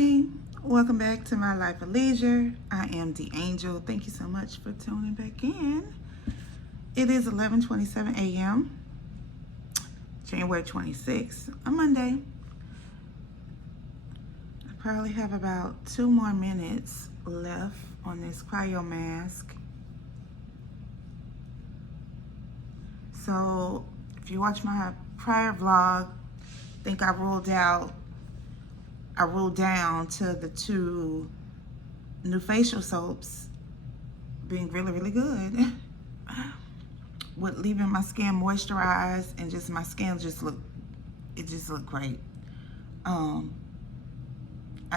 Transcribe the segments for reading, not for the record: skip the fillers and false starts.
morning. Welcome back to my life of leisure. I am the Angel. Thank you so much for tuning back in. It is 11:27 a.m. January 26th, a Monday. I probably have about 2 more minutes left on this cryo mask. So if you watch my prior vlog, I think I rolled down to the 2 new facial soaps being really good with leaving my skin moisturized, and just my skin just looked great. I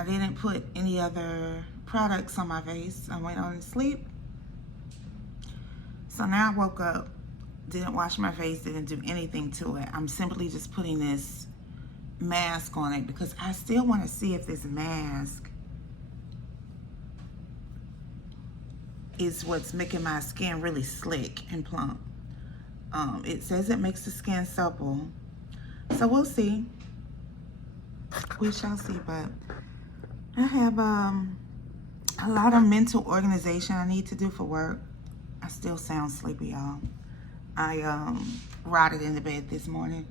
didn't put any other products on my face. I went on to sleep. So now I woke up, didn't wash my face, didn't do anything to it. I'm simply just putting this mask on it because I still want to see if this mask is what's making my skin really slick and plump. It says it makes the skin supple, so we'll see. We shall see. But I have a lot of mental organization I need to do for work. I still sound sleepy, y'all. I rotted in the bed this morning.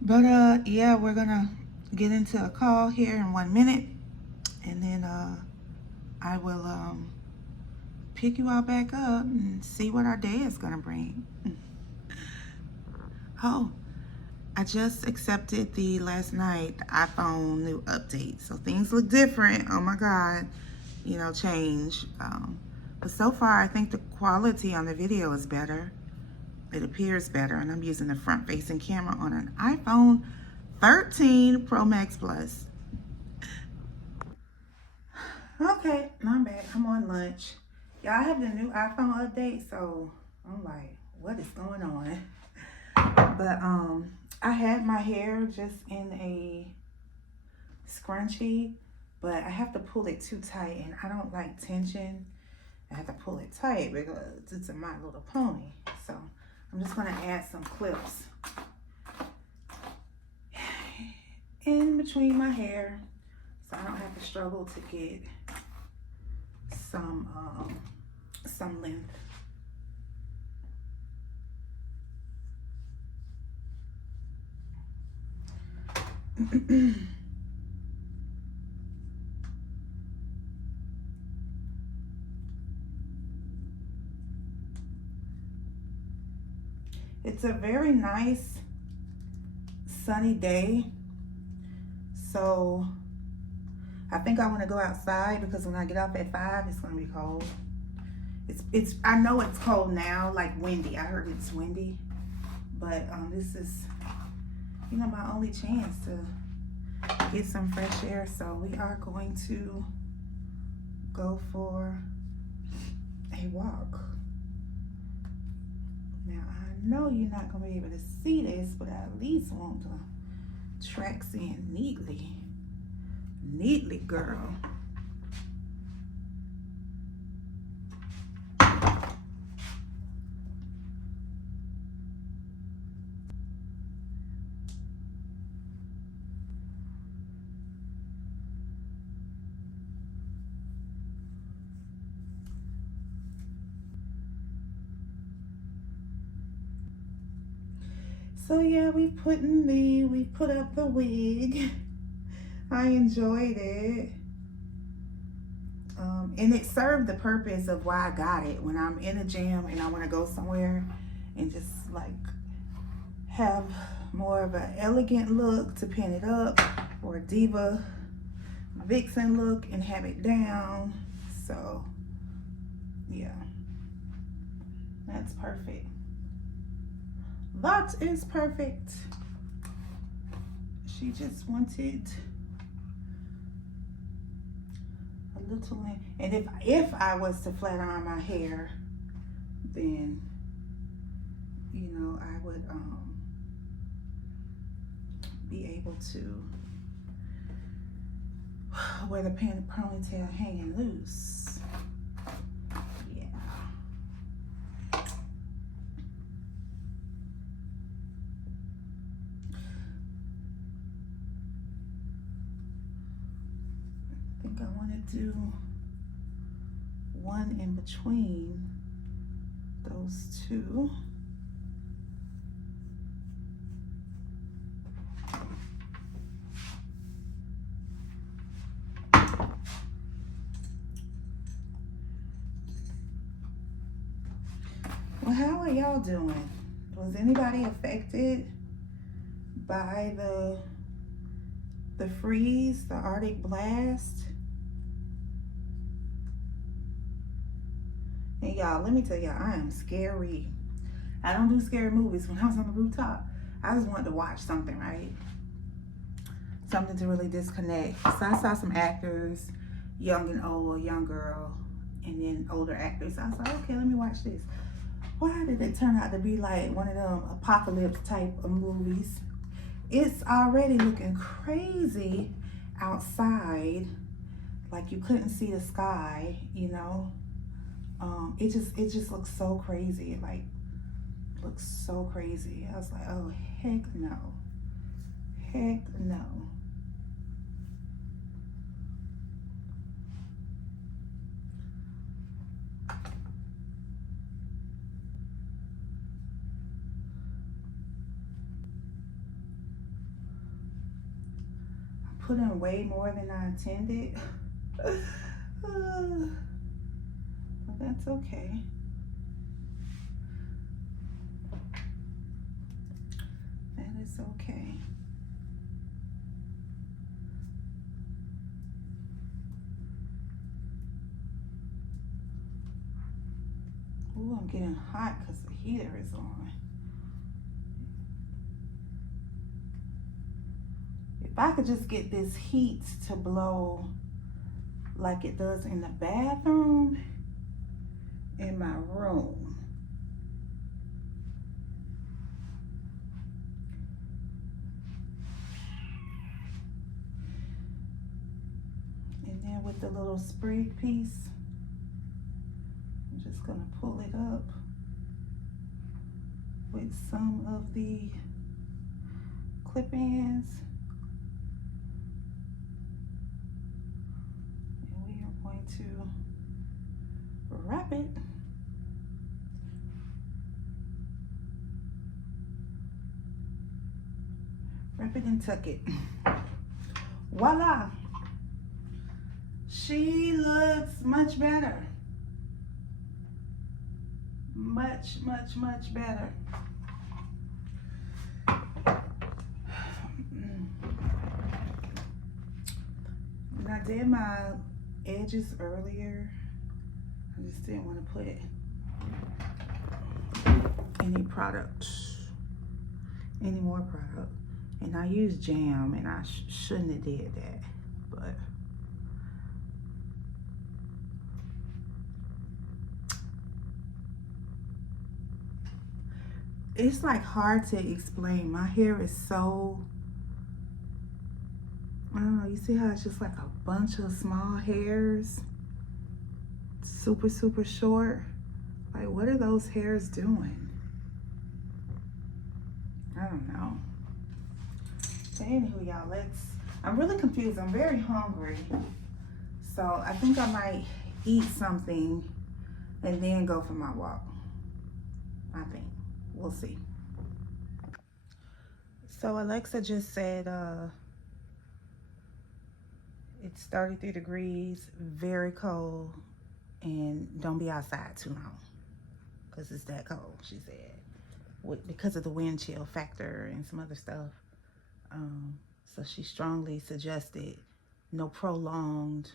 But yeah, we're gonna get into a call here in 1 minute, and then I will pick you all back up and see what our day is gonna bring. Oh, I just accepted the last night the iPhone new update, so things look different. Oh my God, you know, change. But so far, I think the quality on the video is better. It appears better, and I'm using the front-facing camera on an iPhone 13 Pro Max Plus. Okay, I'm back. I'm on lunch. Y'all, I have the new iPhone update, so I'm like, what is going on? But I had my hair just in a scrunchie, but I have to pull it too tight, and I don't like tension. I have to pull it tight because it's a My Little Pony. So I'm just gonna add some clips in between my hair so I don't have to struggle to get some length. It's a very nice sunny day, so I think I want to go outside because when I get off at 5, it's going to be cold. It's I know it's cold now, like windy. I heard it's windy, but this is, you know, my only chance to get some fresh air. So we are going to go for a walk. Now I know you're not going to be able to see this, but I at least want the tracks in neatly. Neatly, girl. So yeah, we put up the wig. I enjoyed it. And it served the purpose of why I got it. When I'm in a jam and I want to go somewhere and just like have more of an elegant look to pin it up, or a diva vixen look and have it down. So yeah, that's perfect. That is perfect. She just wanted a little, and if I was to flat iron my hair, then you know I would be able to wear the ponytail hanging loose. Yeah. think I want to do one in between those two. Well, how are y'all doing? Was anybody affected by the freeze, the Arctic blast? And y'all, let me tell y'all, I am scary. I don't do scary movies. When I was on the rooftop, I just wanted to watch something, right? Something to really disconnect. So I saw some actors, young and old, a young girl, and then older actors. I was like, okay, let me watch this. Why did it turn out to be like one of them apocalypse type of movies? It's already looking crazy outside, like you couldn't see the sky, you know. It just looks so crazy. Like, looks so crazy. I was like, oh heck no, heck no. Put in way more than I intended. But that's okay. That is okay. Ooh, I'm getting hot because the heater is on. If I could just get this heat to blow like it does in the bathroom in my room. And then with the little sprig piece, I'm just gonna pull it up with some of the clip-ins. To wrap it. Wrap it and tuck it. Voila! She looks much better. Much, much, much better. When I did my edges earlier, I just didn't want to put any more product, and I used jam, and I shouldn't have did that, but it's like hard to explain. My hair is so, I don't know, you see how it's just like a bunch of small hairs, super, super short? Like, what are those hairs doing? I don't know. But anywho, y'all, I'm really confused. I'm very hungry. So I think I might eat something and then go for my walk. I think. We'll see. So Alexa just said, it's 33 degrees, very cold, and don't be outside too long because it's that cold, she said, because of the wind chill factor and some other stuff. So she strongly suggested no prolonged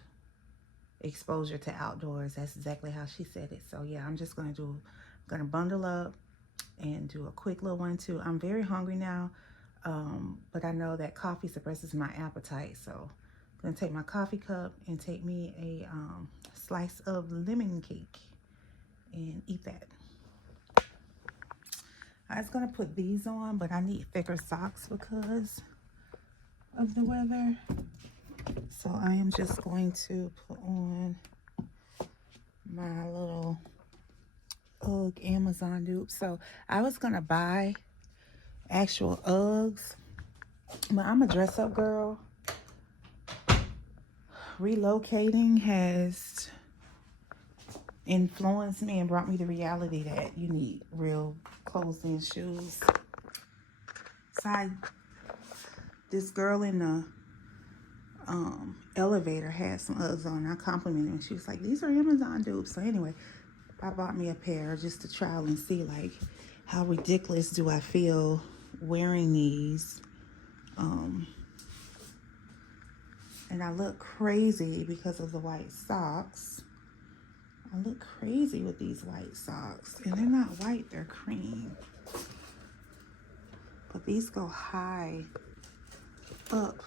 exposure to outdoors. That's exactly how she said it. So yeah, I'm just gonna bundle up and do a quick little 1-2. I'm very hungry now, but I know that coffee suppresses my appetite, so I'm gonna take my coffee cup and take me a slice of lemon cake and eat that. I was gonna put these on, but I need thicker socks because of the weather. So I am just going to put on my little UGG Amazon dupe. So I was gonna buy actual Uggs, but I'm a dress up girl. relocating has influenced me and brought me the reality that you need real clothes and shoes. So this girl in the elevator had some Uggs on. I complimented her. She was like, these are Amazon dupes. So anyway, I bought me a pair just to try and see like how ridiculous do I feel wearing these. And I look crazy because of the white socks. I look crazy with these white socks. And they're not white, they're cream. But these go high up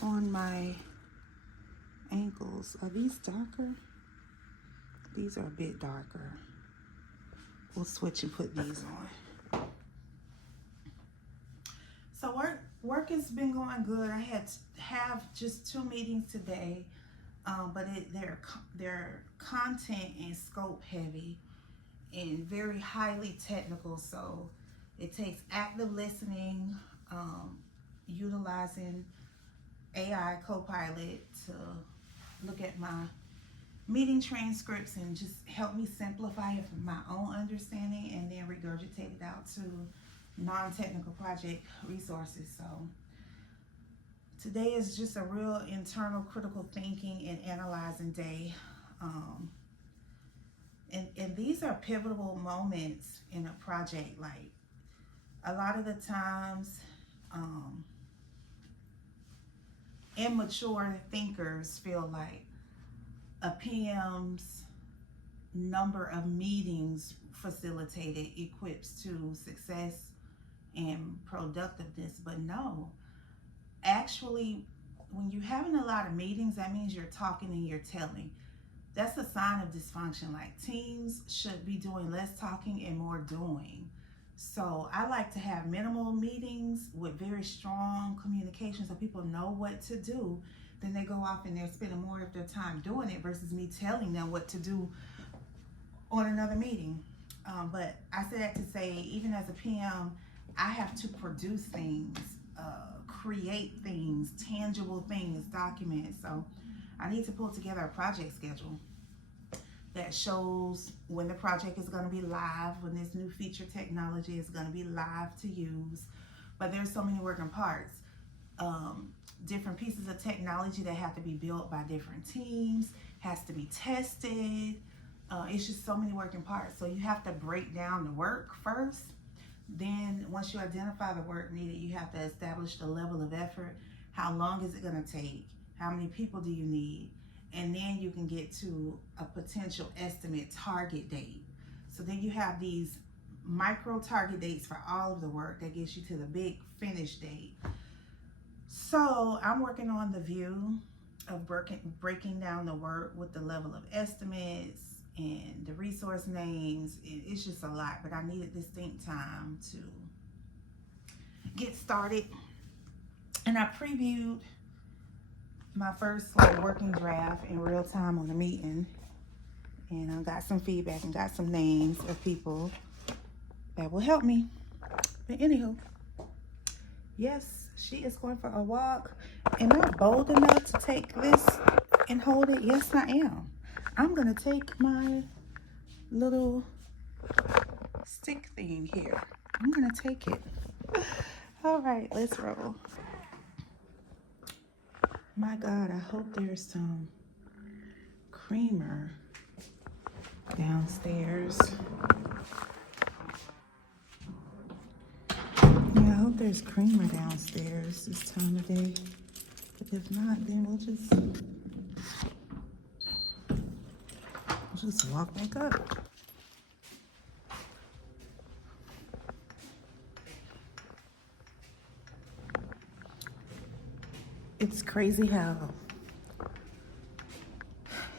on my ankles. Are these darker? These are a bit darker. We'll switch and put these on. So work has been going good. I have just 2 meetings today, but they're content and scope heavy and very highly technical. So it takes active listening, utilizing AI Copilot to look at my meeting transcripts and just help me simplify it from my own understanding and then regurgitate it out to non-technical project resources. So today is just a real internal critical thinking and analyzing day. And these are pivotal moments in a project. Like a lot of the times, immature thinkers feel like a PM's number of meetings facilitated equips to success and productiveness. But no, actually, when you're having a lot of meetings, that means you're talking and you're telling. That's a sign of dysfunction. Like teams should be doing less talking and more doing. So I like to have minimal meetings with very strong communication so people know what to do. Then they go off and they're spending more of their time doing it versus me telling them what to do on another meeting. But I say that to say, even as a PM, I have to produce things, create things, tangible things, documents. So I need to pull together a project schedule that shows when the project is going to be live, when this new feature technology is going to be live to use. But there's so many working parts, different pieces of technology that have to be built by different teams, has to be tested. It's just so many working parts. So you have to break down the work first. Then once you identify the work needed, you have to establish the level of effort. How long is it going to take? How many people do you need? And then you can get to a potential estimate target date. So then you have these micro target dates for all of the work that gets you to the big finish date. So I'm working on the view of breaking down the work with the level of estimates and the resource names. It's just a lot, but I needed distinct time to get started. And I previewed my first working draft in real time on the meeting, and I got some feedback and got some names of people that will help me. But anywho, yes, she is going for a walk. Am I bold enough to take this and hold it? Yes, I am. I'm gonna take my little stick thing here. I'm gonna take it. All right, let's roll. My God, I hope there's some creamer downstairs. Yeah, I hope there's creamer downstairs this time of day. But if not, then we'll just walk back up. It's crazy how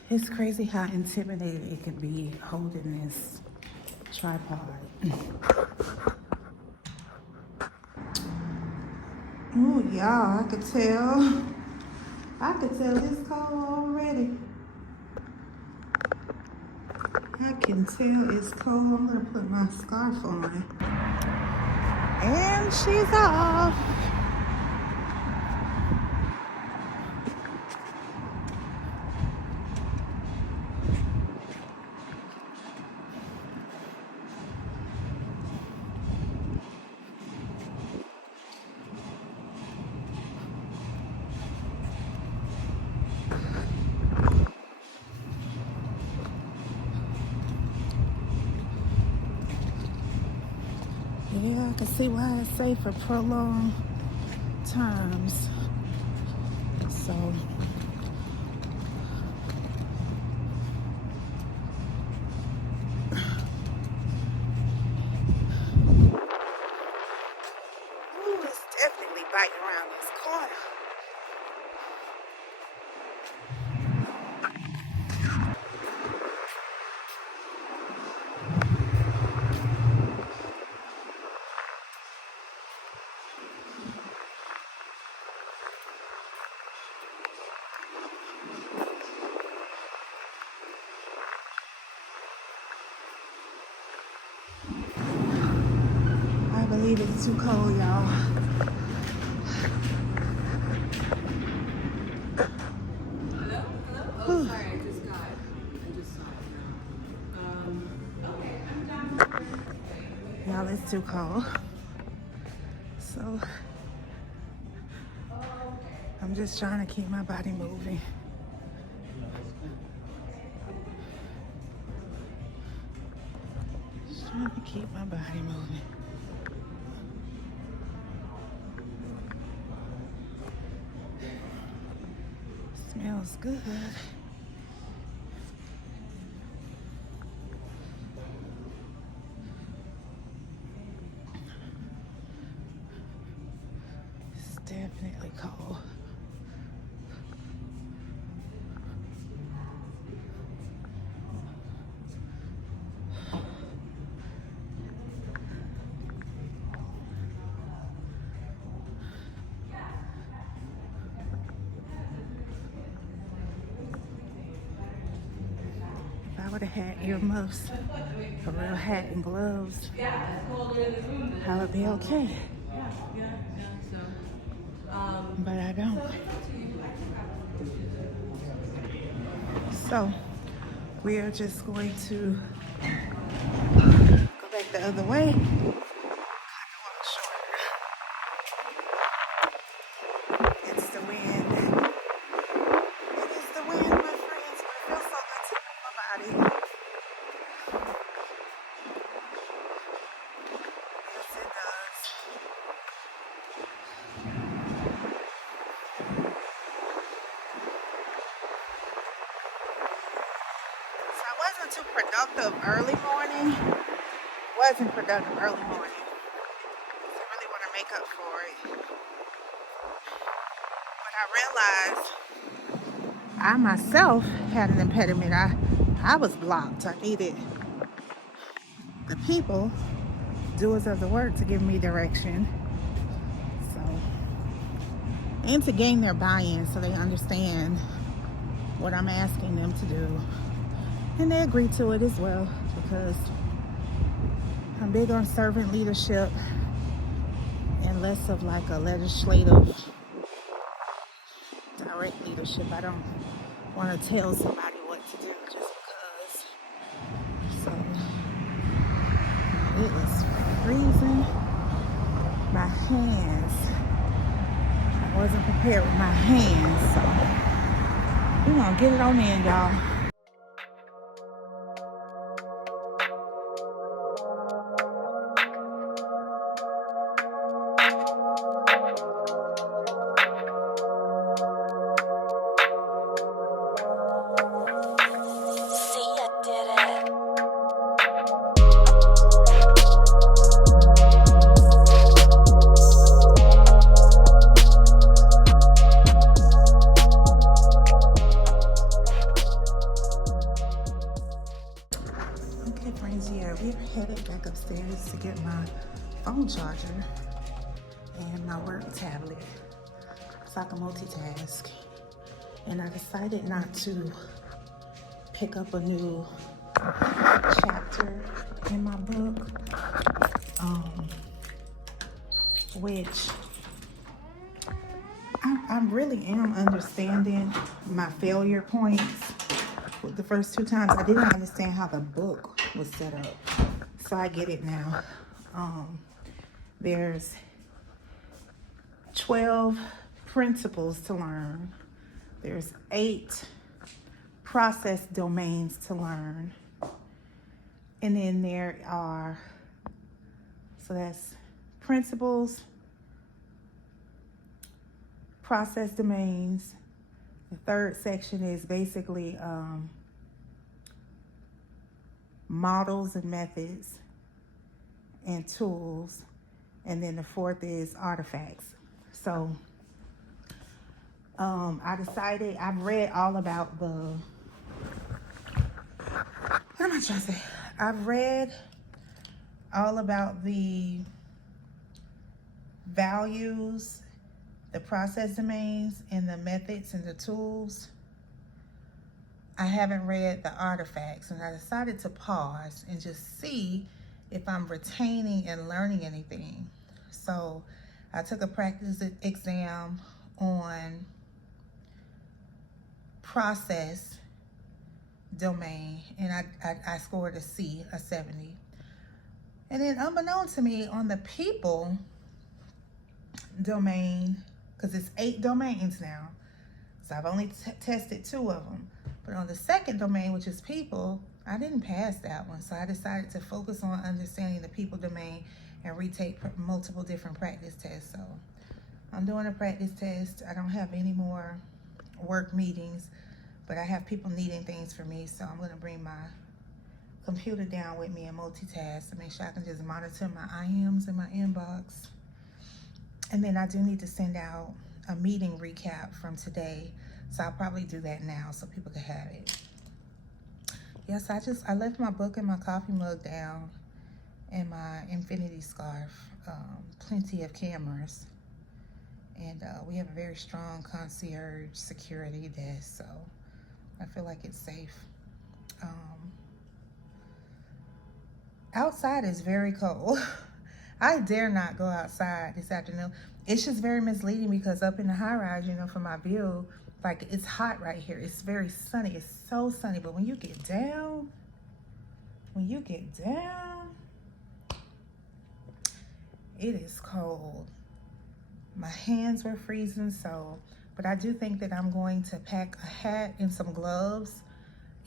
intimidating it can be holding this tripod. Oh, y'all, I could tell it's cold already. I can tell it's cold. I'm gonna put my scarf on. And she's off. can see why it's safe for prolonged times. So ooh, it's definitely biting around this corner. I believe it's too cold, y'all. Hello? Oh, sorry, I just saw it. Okay, I'm down. Y'all, it's too cold. So I'm just trying to keep my body moving. Just trying to keep my body moving. Smells good. It's definitely cold. If I would have had earmuffs, a real hat and gloves, I would be okay. But I don't. So we are just going to go back the other way. Walk shorter. It's the wind. It is the wind, my friends, but it feels so good to move my body. Yes, it does. So I wasn't too productive early morning. Wasn't productive early morning. So I really want to make up for it. But I realized I myself had an impediment. I was blocked. I needed the people, doers of the work, to give me direction. So, and to gain their buy-in so they understand what I'm asking them to do. And they agree to it as well, because I'm big on servant leadership and less of like a legislative direct leadership. I don't want to tell somebody what to do just because. So it is freezing. My hands, I wasn't prepared with my hands, so we're gonna get it on in, y'all. Okay, friends, yeah, we're headed back upstairs to get my phone charger and my work tablet so I can multitask. And I decided not to pick up a new chapter in my book, which I really am understanding my failure points. With the first two times, I didn't understand how the book was set up, so I get it now. There's 12 principles to learn. There's 8 process domains to learn. And then there are, so that's principles, process domains. The third section is basically models and methods and tools. And then the fourth is artifacts. So I decided, I've read all about the, what am I trying to say? I've read all about the values, the process domains, and the methods and the tools. I haven't read the artifacts, and I decided to pause and just see if I'm retaining and learning anything. So I took a practice exam on process domain, and I scored a C, a 70. And then unbeknown to me, on the people domain, because it's 8 domains now, so I've only tested 2 of them. But on the second domain, which is people, I didn't pass that one. So I decided to focus on understanding the people domain and retake multiple different practice tests. So I'm doing a practice test. I don't have any more work meetings, but I have people needing things for me. So I'm going to bring my computer down with me and multitask to make sure I can just monitor my IMs in my inbox. And then I do need to send out a meeting recap from today. So I'll probably do that now so people can have it. Yes, I left my book and my coffee mug down and my infinity scarf. Plenty of cameras. And we have a very strong concierge security desk, so I feel like it's safe. Outside is very cold. I dare not go outside this afternoon. It's just very misleading because up in the high rise, you know, from my view, like it's hot right here. It's very sunny. It's so sunny. But when you get down, it is cold. My hands were freezing, but I do think that I'm going to pack a hat and some gloves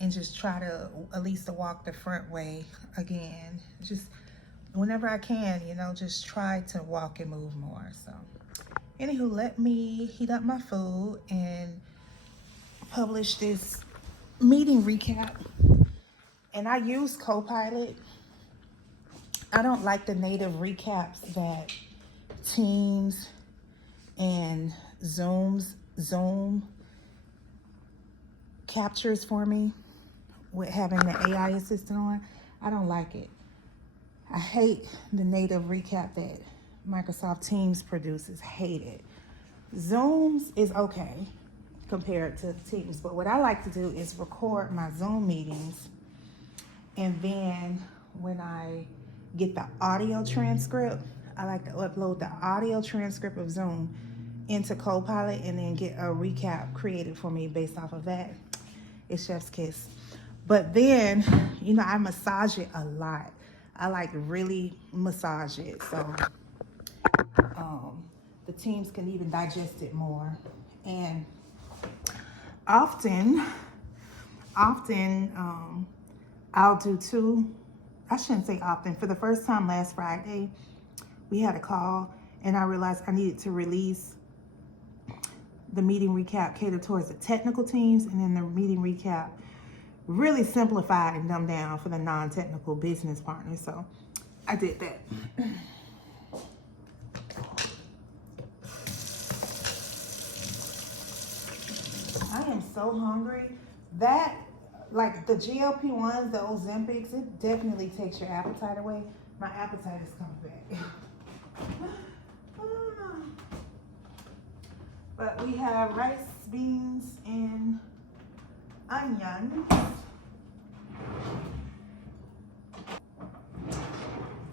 and just try to at least to walk the front way again. Just whenever I can, you know, just try to walk and move more. So anywho, let me heat up my food and publish this meeting recap. And I use Copilot. I don't like the native recaps that Teams and Zoom captures for me with having the AI assistant on. I don't like it. I hate the native recap that Microsoft Teams produces. Hate it. Zoom's is okay compared to Teams, but what I like to do is record my Zoom meetings, and then when I get the audio transcript, I like to upload the audio transcript of Zoom into Copilot and then get a recap created for me based off of that. It's chef's kiss. But then, you know, I massage it a lot. I like really massage it, so the teams can even digest it more. And often I'll do 2. I shouldn't say often. For the first time last Friday, we had a call, and I realized I needed to release the meeting recap catered towards the technical teams, and then the meeting recap really simplified and dumbed down for the non-technical business partners. So I did that. I am so hungry. That, like the GLP-1s, the Ozempics, it definitely takes your appetite away. My appetite is coming back. But we have rice, beans, and onions.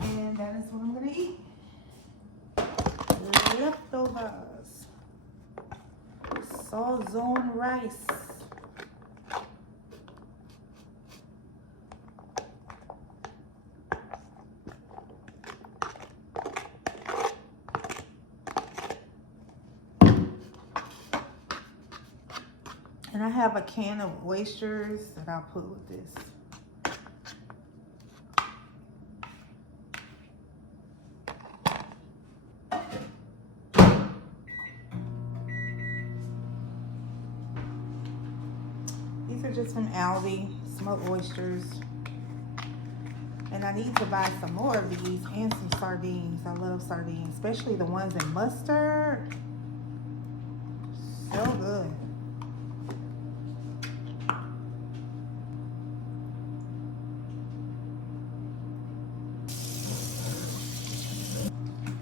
And that is what I'm gonna eat. Leftovers. Salt zone rice. And I have a can of oysters that I'll put with this. These are just from Aldi, smoked oysters. And I need to buy some more of these and some sardines. I love sardines, especially the ones in mustard. So good.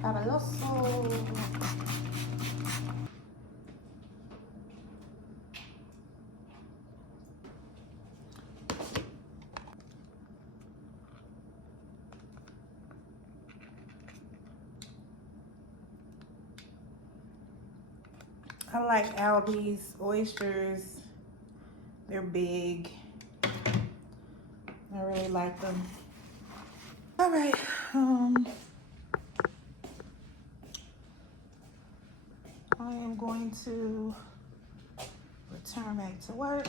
Fabuloso. I like Aldi's oysters. They're big. I really like them. All right. I am going to return back to work.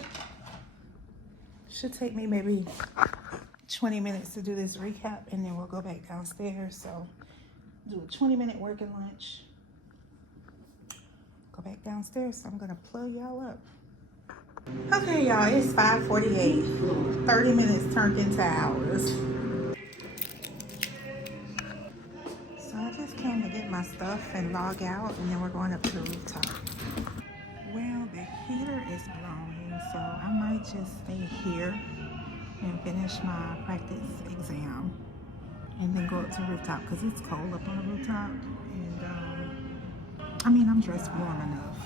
Should take me maybe 20 minutes to do this recap, and then we'll go back downstairs. So do a 20-minute working lunch. Go back downstairs. So I'm gonna plug y'all up. Okay, y'all, it's 5:48. 30 minutes turned into hours. So I just came to get my stuff and log out, and then we're going up to the rooftop. Well, the heater is blowing, so I might just stay here and finish my practice exam, and then go up to the rooftop because it's cold up on the rooftop. And I mean, I'm dressed warm enough,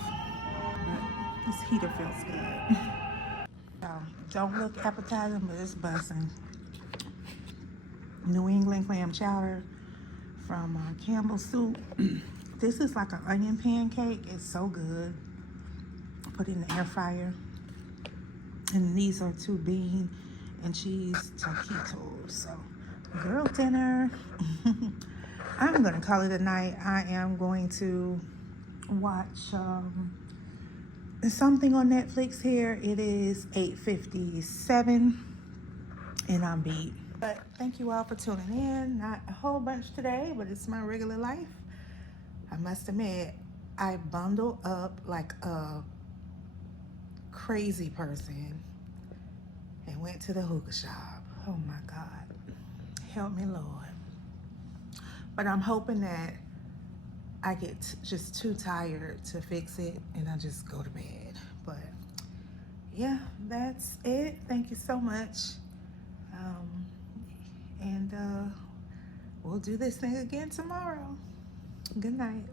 but this heater feels good. Don't look appetizing, but it's buzzing. New England clam chowder from Campbell's Soup. This is like an onion pancake. It's so good. Put it in the air fryer. And these are 2 bean and cheese taquitos. So, girl dinner. I'm gonna call it a night. I am going to watch something on Netflix here. It is 8:57 and I'm beat. But thank you all for tuning in. Not a whole bunch today, but it's my regular life. I must admit, I bundle up like a crazy person and went to the hookah shop. Oh my God. Help me, Lord. But I'm hoping that I get just too tired to fix it and I just go to bed. But yeah, that's it. Thank you so much. And we'll do this thing again tomorrow. Good night.